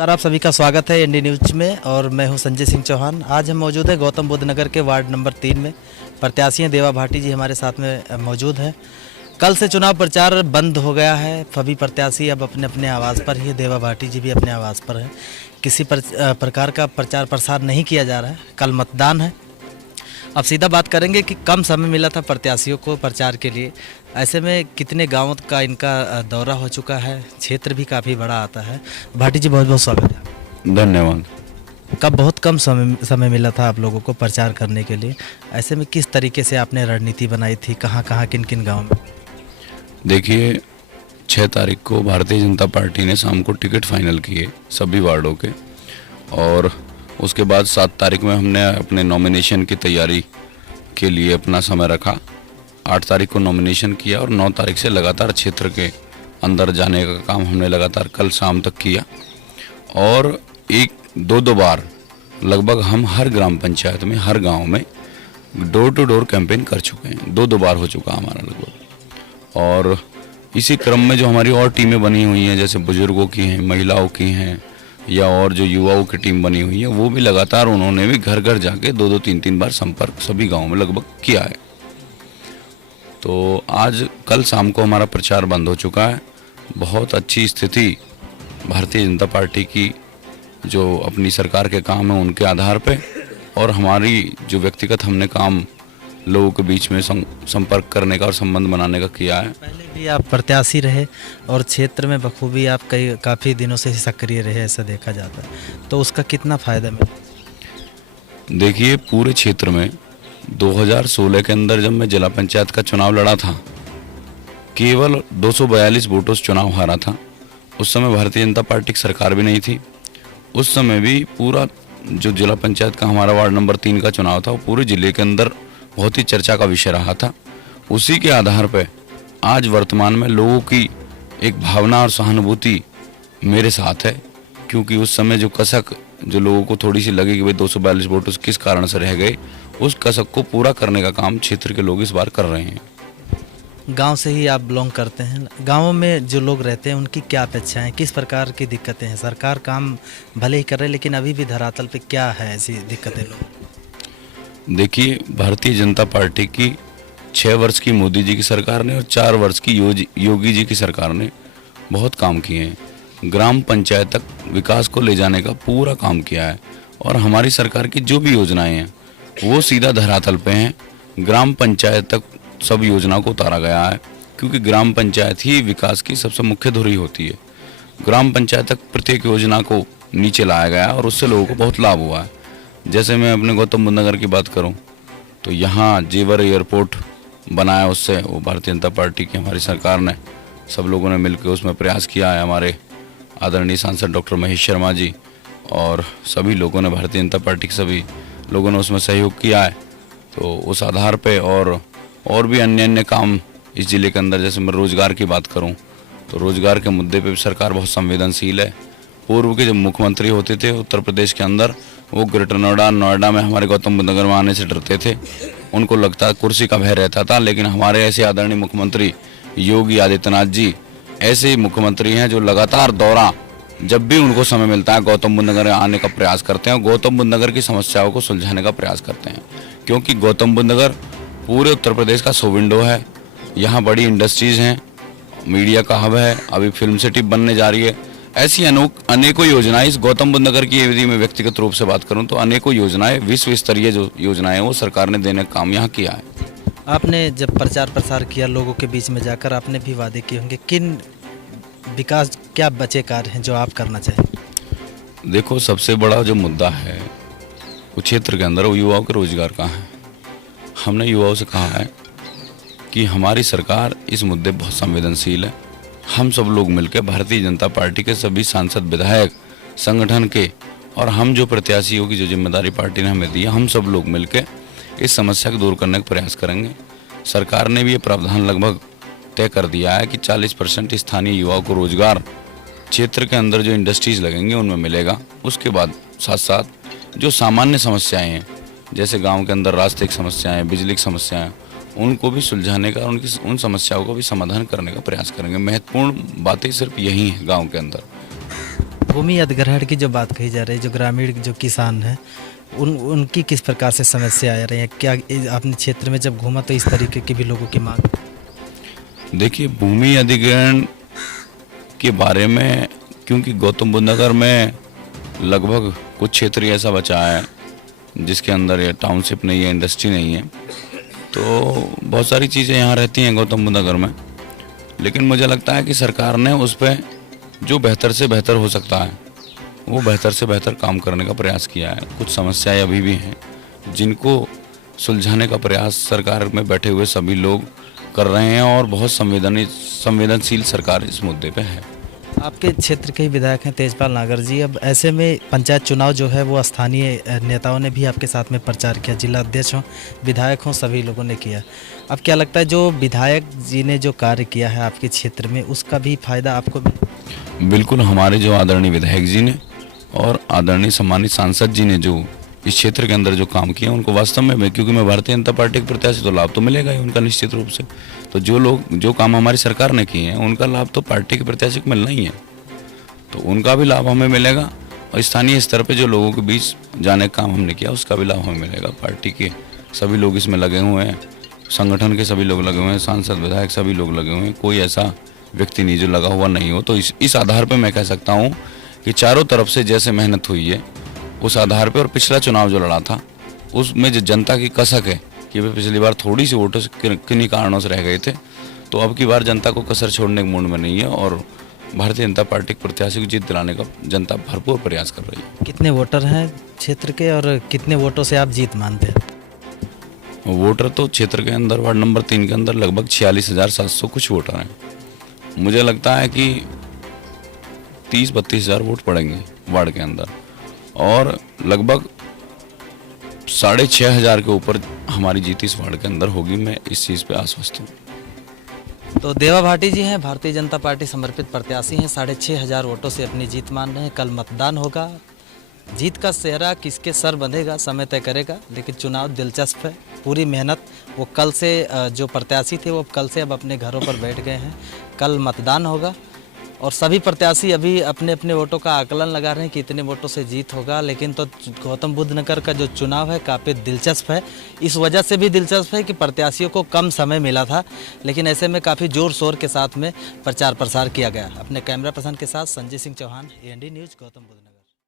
नमस्कार, आप सभी का स्वागत है इंडी न्यूज में और मैं हूं संजय सिंह चौहान। आज हम मौजूद हैं गौतम बुद्ध नगर के वार्ड नंबर 3 में। प्रत्याशी हैं देवा भाटी जी हमारे साथ में मौजूद हैं। कल से चुनाव प्रचार बंद हो गया है। सभी प्रत्याशी अब अपने अपने आवास पर ही है। देवा भाटी जी भी अपने आवास पर हैं। किसी प्रकार का प्रचार प्रसार नहीं किया जा रहा है। कल मतदान है। अब सीधा बात करेंगे कि कम समय मिला था प्रत्याशियों को प्रचार के लिए। ऐसे में कितने गांवों का इनका दौरा हो चुका है। क्षेत्र भी काफ़ी बड़ा आता है। भाटी जी बहुत बहुत स्वागत है। धन्यवाद। कब बहुत कम समय मिला था आप लोगों को प्रचार करने के लिए। ऐसे में किस तरीके से आपने रणनीति बनाई थी, कहाँ कहाँ किन किन गाँव में? देखिए, 6 तारीख को भारतीय जनता पार्टी ने शाम को टिकट फाइनल किए सभी वार्डों के, और उसके बाद 7 तारीख में हमने अपने नॉमिनेशन की तैयारी के लिए अपना समय रखा। 8 तारीख को नॉमिनेशन किया और 9 तारीख से लगातार क्षेत्र के अंदर जाने का काम हमने लगातार कल शाम तक किया। और एक दो बार लगभग हम हर ग्राम पंचायत में, हर गांव में डोर टू डोर कैंपेन कर चुके हैं। दो बार हो चुका हमारा लगभग। और इसी क्रम में जो हमारी और टीमें बनी हुई हैं, जैसे बुजुर्गों की हैं, महिलाओं की हैं, या और जो युवाओं की टीम बनी हुई है, वो भी लगातार उन्होंने भी घर घर जाके 2-2, 3-3 बार संपर्क सभी गांवों में लगभग किया है। तो आज कल शाम को हमारा प्रचार बंद हो चुका है। बहुत अच्छी स्थिति भारतीय जनता पार्टी की जो अपनी सरकार के काम है उनके आधार पे, और हमारी जो व्यक्तिगत हमने काम लोगों के बीच में संपर्क करने का और संबंध बनाने का किया है। पहले भी आप प्रत्याशी रहे और क्षेत्र में बखूबी आप काफ़ी दिनों से सक्रिय रहे, ऐसा देखा जाता है, तो उसका कितना फ़ायदा मिला? देखिए, पूरे क्षेत्र में 2016 के अंदर जब मैं जिला पंचायत का चुनाव लड़ा था, केवल 242 वोटों से चुनाव हारा था। उस समय भारतीय जनता पार्टी की सरकार भी नहीं थी। उस समय भी पूरा जो जिला पंचायत का हमारा वार्ड नंबर 3 का चुनाव था, वो पूरे जिले के अंदर बहुत ही चर्चा का विषय रहा था। उसी के आधार पर आज वर्तमान में लोगों की एक भावना और सहानुभूति मेरे साथ है, क्योंकि उस समय जो कसक जो लोगों को थोड़ी सी लगी कि भाई 242 वोट किस कारण से रह गए, उस कसक को पूरा करने का काम क्षेत्र के लोग इस बार कर रहे हैं। गांव से ही आप बिलोंग करते हैं। गांवों में जो लोग रहते हैं उनकी क्या अपेक्षाएं, किस प्रकार की दिक्कतें हैं? सरकार काम भले ही कर रहे हैं, लेकिन अभी भी धरातल पे क्या है ऐसी दिक्कतें लोग? देखिए, भारतीय जनता पार्टी की 6 वर्ष की मोदी जी की सरकार ने और 4 वर्ष की योगी जी की सरकार ने बहुत काम किए हैं। ग्राम पंचायत तक विकास को ले जाने का पूरा काम किया है, और हमारी सरकार की जो भी योजनाएं हैं वो सीधा धरातल पे हैं। ग्राम पंचायत तक सब योजनाओं को उतारा गया है, क्योंकि ग्राम पंचायत ही विकास की सबसे मुख्य धुरी होती है। ग्राम पंचायत तक प्रत्येक योजना को नीचे लाया गया और उससे लोगों को बहुत लाभ हुआ है। जैसे मैं अपने गौतम बुद्ध नगर की बात करूं, तो यहाँ जेवर एयरपोर्ट बनाया, उससे वो भारतीय जनता पार्टी की हमारी सरकार ने, सब लोगों ने मिलकर उसमें प्रयास किया है। हमारे आदरणीय सांसद डॉक्टर महेश शर्मा जी और सभी लोगों ने, भारतीय जनता पार्टी के सभी लोगों ने उसमें सहयोग किया है। तो उस आधार पे और भी अन्य काम इस ज़िले के अंदर, जैसे मैं रोज़गार की बात करूं, तो रोज़गार के मुद्दे पे भी सरकार बहुत संवेदनशील है। पूर्व के जब मुख्यमंत्री होते थे उत्तर प्रदेश के अंदर, वो ग्रेटर नोएडा में हमारे गौतम बुद्ध नगर में आने से डरते थे। उनको लगता कुर्सी का भय रहता था, लेकिन हमारे ऐसे आदरणीय मुख्यमंत्री योगी आदित्यनाथ जी ऐसे मुख्यमंत्री हैं जो लगातार दौरा, जब भी उनको समय मिलता है, गौतम बुद्ध नगर आने का प्रयास करते हैं और गौतम बुद्ध नगर की समस्याओं को सुलझाने का प्रयास करते हैं। क्योंकि गौतम बुद्ध नगर पूरे उत्तर प्रदेश का शो विंडो है। यहाँ बड़ी इंडस्ट्रीज़ हैं, मीडिया का हब है, अभी फिल्म सिटी बनने जा रही है। ऐसी अनेकों योजनाएं इस गौतम बुद्ध नगर की, यदि मैं व्यक्तिगत रूप से बात करूं, तो अनेकों योजनाएं, विश्व स्तरीय जो योजनाएं हैं वो सरकार ने देने का काम यहाँ किया है। आपने जब प्रचार प्रसार किया लोगों के बीच में जाकर, आपने भी वादे किए होंगे। किन विकास, क्या बचे कार्य हैं जो आप करना चाहें? देखो, सबसे बड़ा जो मुद्दा है वो क्षेत्र के अंदर वो युवाओं के रोजगार का है। हमने युवाओं से कहा है कि हमारी सरकार इस मुद्दे बहुत संवेदनशील है। हम सब लोग मिलकर, भारतीय जनता पार्टी के सभी सांसद, विधायक, संगठन के, और हम जो प्रत्याशियों की जो जिम्मेदारी पार्टी ने हमें दी है, हम सब लोग मिलकर इस समस्या को दूर करने का प्रयास करेंगे। सरकार ने भी ये प्रावधान लगभग तय कर दिया है कि 40% स्थानीय युवाओं को रोजगार क्षेत्र के अंदर जो इंडस्ट्रीज लगेंगे उनमें मिलेगा। उसके बाद साथ साथ जो सामान्य समस्याएं हैं, जैसे गांव के अंदर रास्ते की समस्याएं, बिजली की समस्याएं, उनको भी सुलझाने का, उन समस्याओं को भी समाधान करने का प्रयास करेंगे। महत्वपूर्ण बातें सिर्फ यही हैं गांव के अंदर। भूमि अधिग्रहण की जो बात कही जा रही है, जो ग्रामीण जो किसान हैं उनकी किस प्रकार से समस्या आ रही है? क्या आपने क्षेत्र में जब घूमा तो इस तरीके की भी लोगों की मांग? देखिए, भूमि अधिग्रहण के बारे में, क्योंकि गौतम बुद्ध नगर में लगभग कुछ क्षेत्र ही ऐसा बचा है जिसके अंदर ये टाउनशिप नहीं है, इंडस्ट्री नहीं है, तो बहुत सारी चीज़ें यहाँ रहती हैं गौतम बुद्ध नगर में। लेकिन मुझे लगता है कि सरकार ने उस पर जो बेहतर से बेहतर हो सकता है वो बेहतर से बेहतर काम करने का प्रयास किया है। कुछ समस्याएं अभी भी हैं जिनको सुलझाने का प्रयास सरकार में बैठे हुए सभी लोग कर रहे हैं और बहुत संवेदनशील सरकार इस मुद्दे पे है। आपके क्षेत्र के ही विधायक हैं तेजपाल नागर जी। अब ऐसे में पंचायत चुनाव जो है वो स्थानीय नेताओं ने भी आपके साथ में प्रचार किया, जिला अध्यक्ष हों, विधायक हों, सभी लोगों ने किया। अब क्या लगता है जो विधायक जी ने जो कार्य किया है आपके क्षेत्र में उसका भी फायदा आपको भी? बिल्कुल, हमारे जो आदरणीय विधायक जी ने और आदरणीय सम्मानित सांसद जी ने जो इस क्षेत्र के अंदर जो काम किया उनको वास्तव में, क्योंकि मैं भारतीय जनता पार्टी के प्रत्याशी, तो लाभ तो मिलेगा ही उनका निश्चित रूप से। तो जो काम हमारी सरकार ने किए हैं उनका लाभ तो पार्टी के प्रत्याशी को मिलना ही है, तो उनका भी लाभ हमें मिलेगा। और स्थानीय स्तर पे जो लोगों के बीच जाने का काम हमने किया उसका भी लाभ हमें मिलेगा। पार्टी के सभी लोग इसमें लगे हुए हैं, संगठन के सभी लोग लगे हुए हैं, सांसद विधायक सभी लोग लगे हुए हैं, कोई ऐसा व्यक्ति नहीं जो लगा हुआ नहीं हो। तो इस आधार पर मैं कह सकता हूँ कि चारों तरफ से जैसे मेहनत हुई है उस आधार पे, और पिछला चुनाव जो लड़ा था उसमें जो जनता की कसक है कि वे पिछली बार थोड़ी सी वोटों से किन्हीं कारणों से रह गए थे, तो अब की बार जनता को कसर छोड़ने के मूड में नहीं है और भारतीय जनता पार्टी के प्रत्याशी को जीत दिलाने का जनता भरपूर प्रयास कर रही है। कितने वोटर हैं क्षेत्र के और कितने वोटों से आप जीत मानते हैं? वोटर तो क्षेत्र के अंदर वार्ड नंबर 3 के अंदर लगभग 46,700 कुछ वोटर हैं। मुझे लगता है कि 30-32 हज़ार वोट पड़ेंगे वार्ड के अंदर और लगभग 6,500 के ऊपर हमारी जीत इस वार्ड के अंदर होगी। मैं इस चीज़ पे आश्वस्त हूँ। तो देवा भाटी जी हैं, भारतीय जनता पार्टी समर्पित प्रत्याशी हैं, 6,500 वोटों से अपनी जीत मान रहे हैं। कल मतदान होगा, जीत का सेहरा किसके सर बंधेगा समय तय करेगा, लेकिन चुनाव दिलचस्प है। पूरी मेहनत वो कल से, जो प्रत्याशी थे वो कल से अब अपने घरों पर बैठ गए हैं। कल मतदान होगा और सभी प्रत्याशी अभी अपने अपने वोटों का आकलन लगा रहे हैं कि इतने वोटों से जीत होगा। लेकिन तो गौतम बुद्ध नगर का जो चुनाव है काफ़ी दिलचस्प है। इस वजह से भी दिलचस्प है कि प्रत्याशियों को कम समय मिला था, लेकिन ऐसे में काफ़ी जोर शोर के साथ में प्रचार प्रसार किया गया। अपने कैमरा पर्सन के साथ Sanjay Singh Chauhan, AND news, Gautam Buddh Nagar.